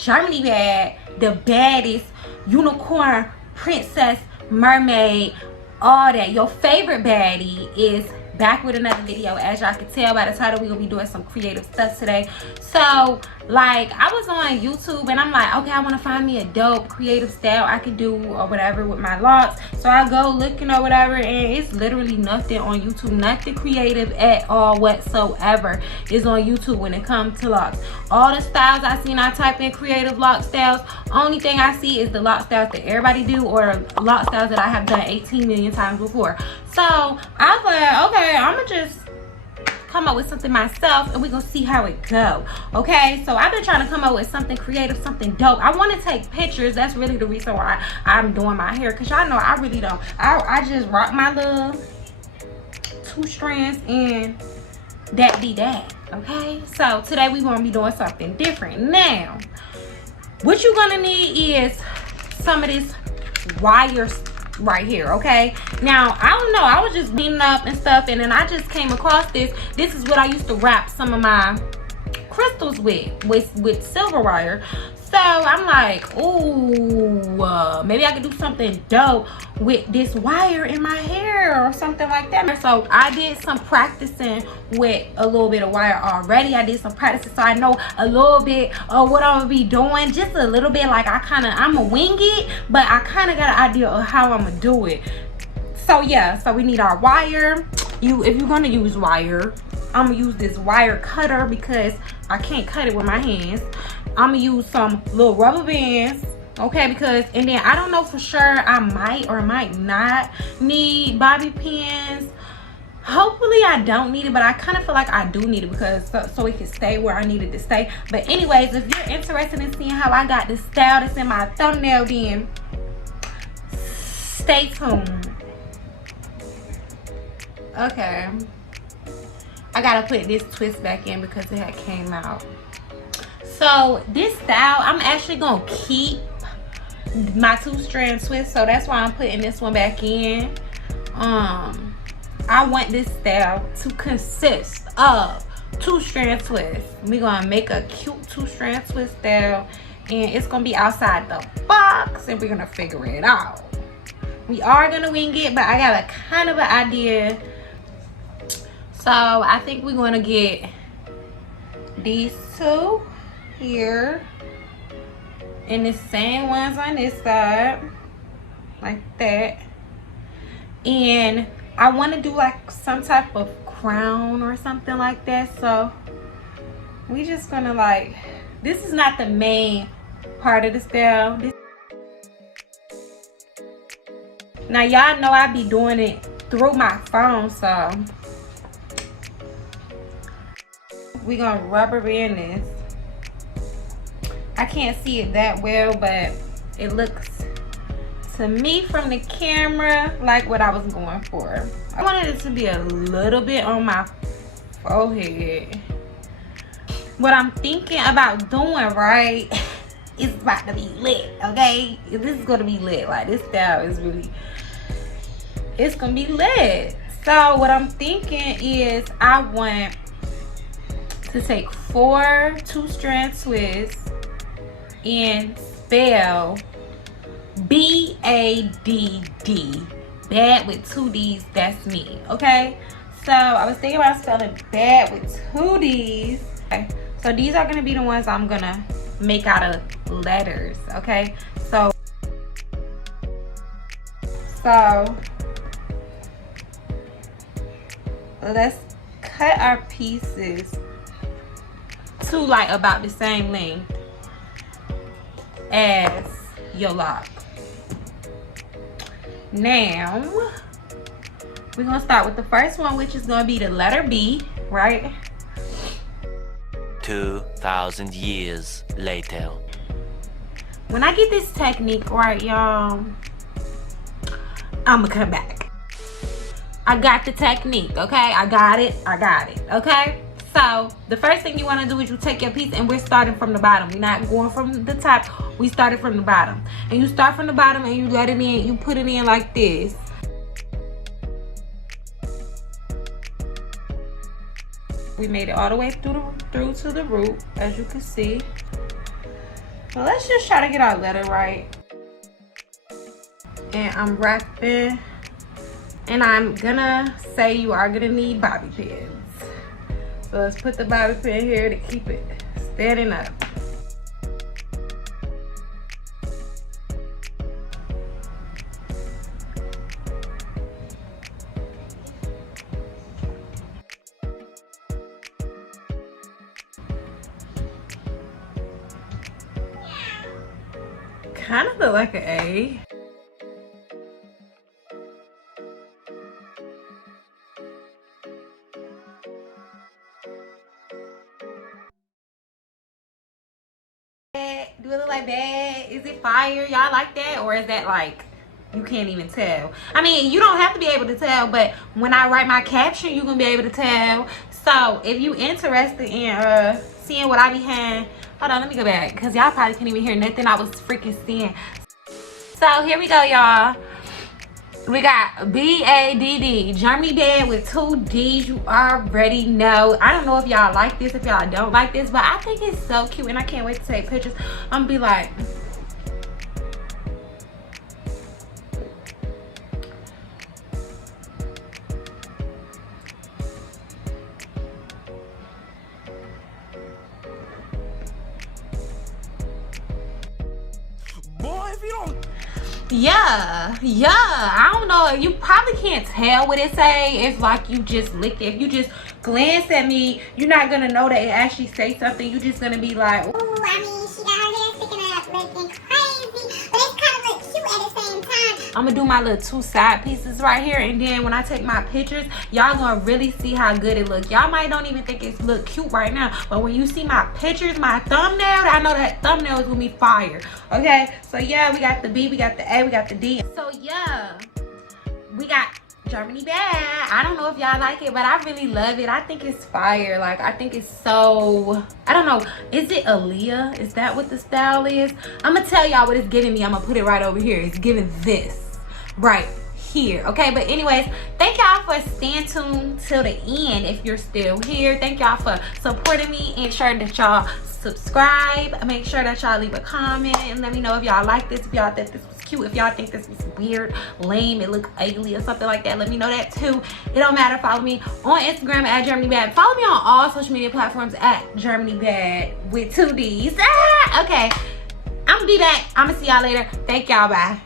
Germany bad, the baddest, unicorn, princess, mermaid, all that. Your favorite baddie is back with another video. As y'all can tell by the title, we're gonna be doing some creative stuff today. So like, I was on YouTube and I'm like, okay, I want to find me a dope creative style I could do or whatever with my locks. So I go looking or whatever, and it's literally nothing on YouTube, nothing creative at all whatsoever is on YouTube when it comes to locks. All the styles I seen, I type in creative lock styles, only thing I see is the lock styles that everybody do or lock styles that I have done 18 million times before. So I was like, okay, I'm gonna just come up with something myself and we're gonna see how it go. Okay, so I've been trying to come up with something creative, something dope. I want to take pictures. That's really the reason why I'm doing my hair, because y'all know I really don't, I just rock my little 2 strands and that be that. Okay, so today we're gonna be doing something different. Now what you're gonna need is some of this wire right here. Okay, now I don't know, I was just beating up and stuff, and then I just came across this. This is what I used to wrap some of my crystals with silver wire. So I'm like, ooh, maybe I could do something dope with this wire in my hair or something like that. So I did some practicing with a little bit of wire already. I did some practicing, so I know a little bit of what I'm gonna be doing, just a little bit. Like I'm gonna wing it, but I kind of got an idea of how I'm gonna do it. So yeah, so we need our wire. If you're gonna use wire, I'm gonna use this wire cutter because I can't cut it with my hands. I'm gonna use some little rubber bands, okay, because, and then I don't know for sure, I might or might not need bobby pins. Hopefully I don't need it, but I kind of feel like I do need it because so it can stay where I need it to stay. But anyways, if you're interested in seeing how I got this style that's in my thumbnail, then stay tuned. Okay, I gotta put this twist back in because it had came out. So this style, I'm actually gonna keep my 2-strand twist, so that's why I'm putting this one back in. I want this style to consist of 2-strand twist. We're gonna make a cute 2-strand twist style, and it's gonna be outside the box, and we're gonna figure it out. We are gonna wing it, but I got a kind of an idea. So I think we're gonna get these 2 here and the same ones on this side, like that. And I want to do like some type of crown or something like that. So we just gonna like, this is not the main part of the style. Now y'all know I be doing it through my phone, so we gonna rubber band this. I can't see it that well, but it looks to me from the camera like what I was going for. I wanted it to be a little bit on my forehead. What I'm thinking about doing, right, is about to be lit, okay? This is gonna be lit. Like, this style is really, it's gonna be lit. So what I'm thinking is I want to take 4 2-strand twists and spell B-A-D-D. Bad with 2 D's, that's me, okay? So I was thinking about spelling bad with 2 D's. Okay, so these are gonna be the ones I'm gonna make out of letters, okay? So let's cut our pieces to like about the same length as your lock. Now we're gonna start with the first one, which is gonna be the letter B, right? 2,000 years later. When I get this technique right, y'all, I'ma come back. I got the technique, okay? I got it, okay? So the first thing you want to do is you take your piece, and we're starting from the bottom. We're not going from the top, we started from the bottom. And you start from the bottom and you let it in, you put it in like this. We made it all the way through to the root, as you can see. Well, let's just try to get our letter right. And I'm wrapping. And I'm gonna say you are gonna need bobby pins. So let's put the bobby pin here to keep it standing up. Kind of look like an A. Do it look like that? Is it fire? Y'all like that? Or is that like, you can't even tell? I mean, you don't have to be able to tell, but when I write my caption, you're gonna be able to tell. So if you interested in seeing what I be having, hold on, let me go back, because y'all probably can't even hear nothing I was freaking seeing. So here we go, y'all. We got B-A-D-D, Germany Bad with 2 D's. You already know. I don't know if y'all like this, if y'all don't like this, but I think it's so cute and I can't wait to take pictures. I'm gonna be like, Boy, if you don't... yeah, I don't know, you probably can't tell what it say if like you just licked it. If you just glance at me, you're not gonna know that it actually say something. You're just gonna be like, ooh, I mean, she got her hair sticking up looking crazy, but it's kind of look cute at the same time. I'm gonna do my little 2 side pieces right here, and then when I take my pictures, y'all gonna really see how good it look. Y'all might don't even think it's look cute right now, but when you see my pictures, my thumbnail, I know that thumbnail is gonna be fire. Okay, so yeah, we got the B, we got the A, we got the D. So yeah, we got Germany Bad. I don't know if y'all like it, but I really love it. I think it's fire. Like, I think it's so, I don't know, is it Aaliyah? Is that what the style is? I'm gonna tell y'all what it's giving me. I'm gonna put it right over here. It's giving this right here. Okay, but anyways, thank y'all for staying tuned till the end. If you're still here, thank y'all for supporting me, and sure that y'all subscribe. Make sure that y'all leave a comment and let me know if y'all like this, if y'all think this was cute, if y'all think this was weird, lame, it look ugly or something like that. Let me know that too. It don't matter. Follow me on Instagram at Germany Bad. Follow me on all social media platforms at Germany Bad with 2 D's. Okay, I'm gonna be back. I'm gonna see y'all later. Thank y'all. Bye.